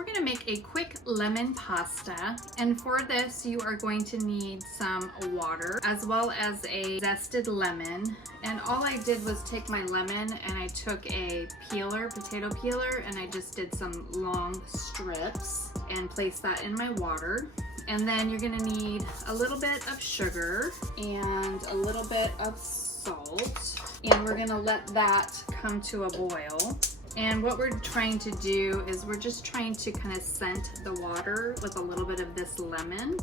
we're gonna make a quick lemon pasta, and for this you are going to need some water as well as a zested lemon. And all I did was take my lemon and I took a potato peeler, and I just did some long strips and placed that in my water. And then you're gonna need a little bit of sugar and a little bit of salt, and we're gonna let that come to a boil. And what we're trying to do is we're just trying to kind of scent the water with a little bit of this lemon.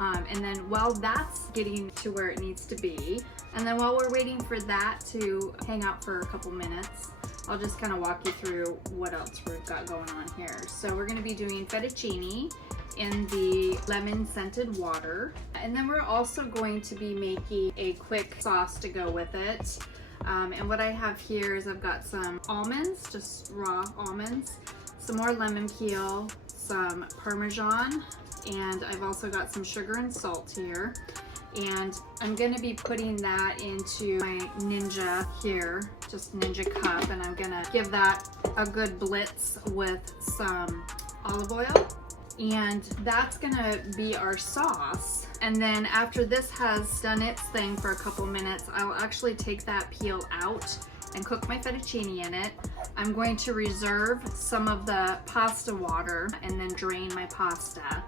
And then while that's getting to where it needs to be, and then while we're waiting for that to hang out for a couple minutes, I'll just kind of walk you through what else we've got going on here. So we're going to be doing fettuccine in the lemon scented water. And then we're also going to be making a quick sauce to go with it. And what I have here is I've got some almonds, just raw almonds, some more lemon peel, some Parmesan, and I've also got some sugar and salt here. And I'm gonna be putting that into my Ninja here, just Ninja cup, and I'm gonna give that a good blitz with some olive oil. And that's gonna be our sauce. And then after this has done its thing for a couple minutes, I'll actually take that peel out and cook my fettuccine in it. I'm going to reserve some of the pasta water and then drain my pasta.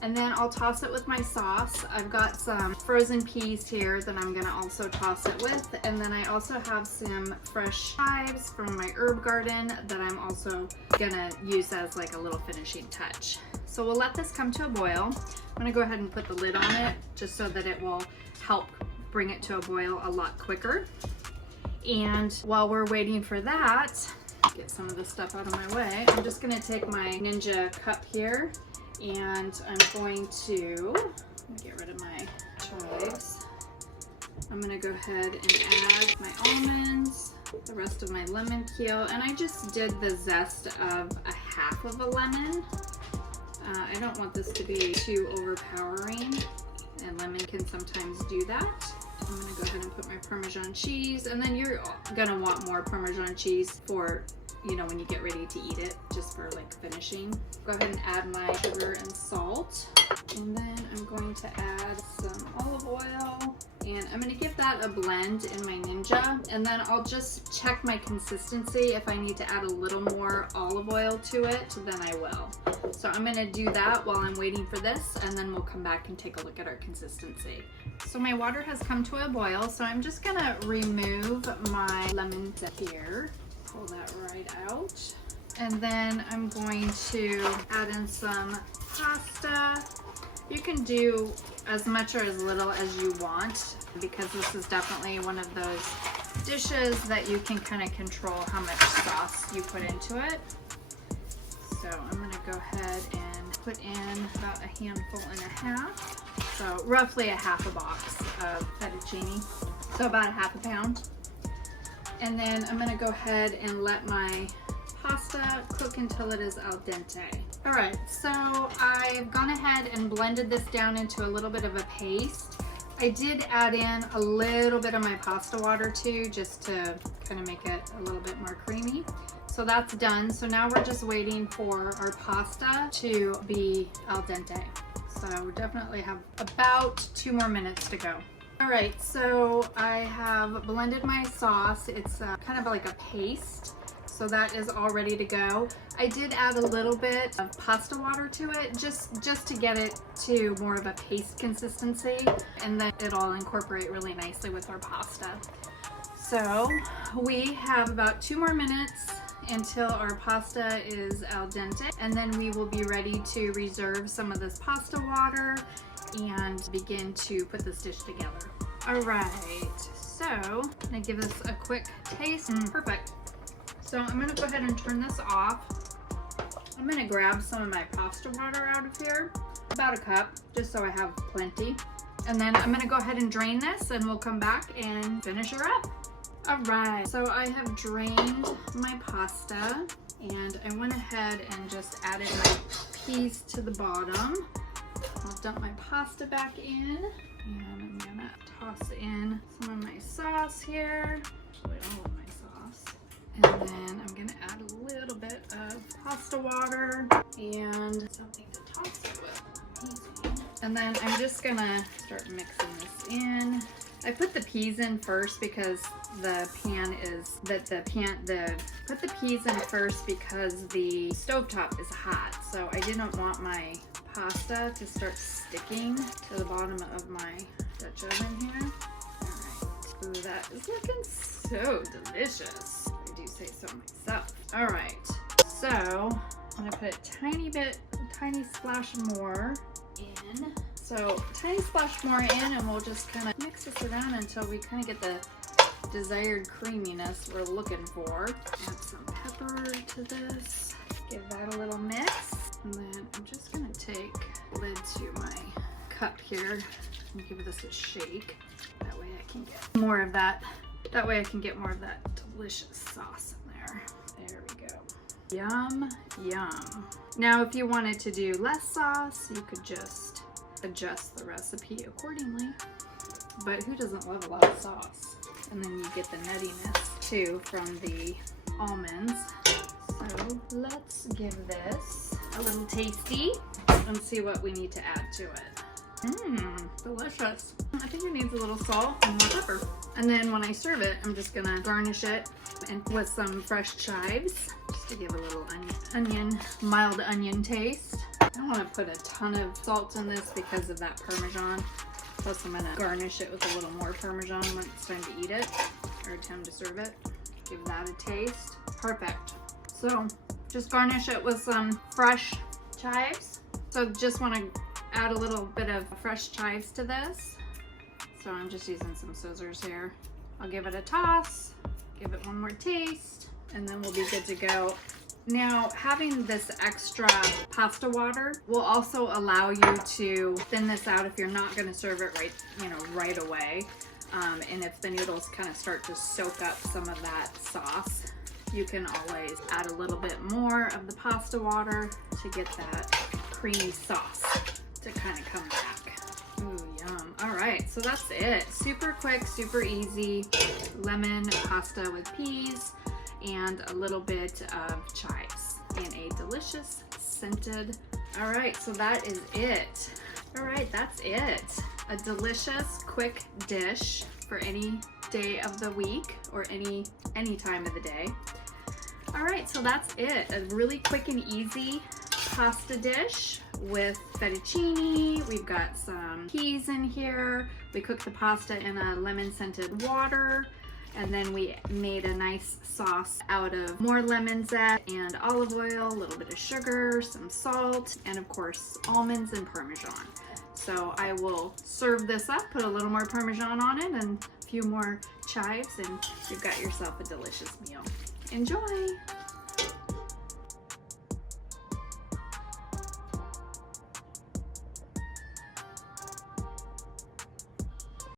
And then I'll toss it with my sauce. I've got some frozen peas here that I'm gonna also toss it with. And then I also have some fresh chives from my herb garden that I'm also gonna use as like a little finishing touch. So we'll let this come to a boil. I'm gonna go ahead and put the lid on it just so that it will help bring it to a boil a lot quicker. And while we're waiting for that, get some of this stuff out of my way, I'm just gonna take my Ninja cup here, and I'm going to get rid of my chives. I'm gonna go ahead and add my almonds, the rest of my lemon peel, and I just did the zest of a half of a lemon. I don't want this to be too overpowering, and lemon can sometimes do that. I'm gonna go ahead and put my Parmesan cheese, and then you're gonna want more Parmesan cheese for, you know, when you get ready to eat it, just for like finishing. Go ahead and add my sugar and salt. And then I'm going to add some olive oil, and I'm gonna give that a blend in my Ninja, and then I'll just check my consistency. If I need to add a little more olive oil to it, then I will. So I'm gonna do that while I'm waiting for this, and then we'll come back and take a look at our consistency. So my water has come to a boil, so I'm just gonna remove my lemon here. Pull that right out. And then I'm going to add in some pasta. You can do as much or as little as you want, because this is definitely one of those dishes that you can kind of control how much sauce you put into it. So I'm gonna go ahead and put in about a handful and a half. So roughly a half a box of fettuccine. So about a half a pound. And then I'm gonna go ahead and let my pasta cook until it is al dente. All right, so I've gone ahead and blended this down into a little bit of a paste. I did add in a little bit of my pasta water too, just to kind of make it a little bit more creamy. So that's done. So now we're just waiting for our pasta to be al dente. So we definitely have about 2 more minutes to go. All right, so I have blended my sauce. It's kind of like a paste. So that is all ready to go. I did add a little bit of pasta water to it, just to get it to more of a paste consistency, and then it'll incorporate really nicely with our pasta. So we have about 2 more minutes until our pasta is al dente, and then we will be ready to reserve some of this pasta water and begin to put this dish together. All right, so I'm gonna give this a quick taste. Perfect. So I'm gonna go ahead and turn this off. I'm gonna grab some of my pasta water out of here, about a cup, just so I have plenty. And then I'm gonna go ahead and drain this, and we'll come back and finish her up. All right, so I have drained my pasta, and I went ahead and just added my peas to the bottom. I'll dump my pasta back in, and I'm gonna toss in some of my sauce here, actually all of my sauce. And then I'm gonna add a little bit of pasta water and something to toss it with. Easy. And then I'm just gonna start mixing this in. I put the peas in first because the pan is put the peas in first because the stovetop is hot. So I didn't want my pasta to start sticking to the bottom of my Dutch oven here. Alright. Ooh, that is looking so delicious. I do say so myself. Alright, so I'm gonna put a tiny splash more in. So tiny splash more in, and we'll just kind of mix this around until we kind of get the desired creaminess we're looking for. Add some pepper to this. Give that a little mix. And then I'm just gonna take the lid to my cup here and give this a shake. That way I can get more of that. That way I can get more of that delicious sauce in there. There we go. Yum, yum. Now, if you wanted to do less sauce, you could just adjust the recipe accordingly. But who doesn't love a lot of sauce? And then you get the nuttiness too from the almonds. So let's give this a little tasty and see what we need to add to it. Delicious. I think it needs a little salt and more pepper. And then when I serve it, I'm just gonna garnish it and with some fresh chives, just to give a little mild onion taste. I don't want to put a ton of salt in this because of that Parmesan. Plus I'm gonna garnish it with a little more Parmesan when it's time to eat it or time to serve it. Give that a taste. Perfect. So just garnish it with some fresh chives. So just want to add a little bit of fresh chives to this. So I'm just using some scissors here. I'll give it a toss, give it one more taste, and then we'll be good to go. Now, having this extra pasta water will also allow you to thin this out if you're not going to serve it right away. And if the noodles kind of start to soak up some of that sauce, you can always add a little bit more of the pasta water to get that creamy sauce to kind of come back. Ooh, yum. All right, so that's it. Super quick, super easy lemon pasta with peas and a little bit of chives and a delicious scented. All right, so that is it. All right, that's it. A delicious, quick dish for any day of the week or any time of the day. All right, so that's it. A really quick and easy pasta dish with fettuccine. We've got some peas in here. We cooked the pasta in a lemon scented water. And then we made a nice sauce out of more lemon zest and olive oil, a little bit of sugar, some salt, and of course, almonds and Parmesan. So I will serve this up, put a little more Parmesan on it and a few more chives, and you've got yourself a delicious meal. Enjoy!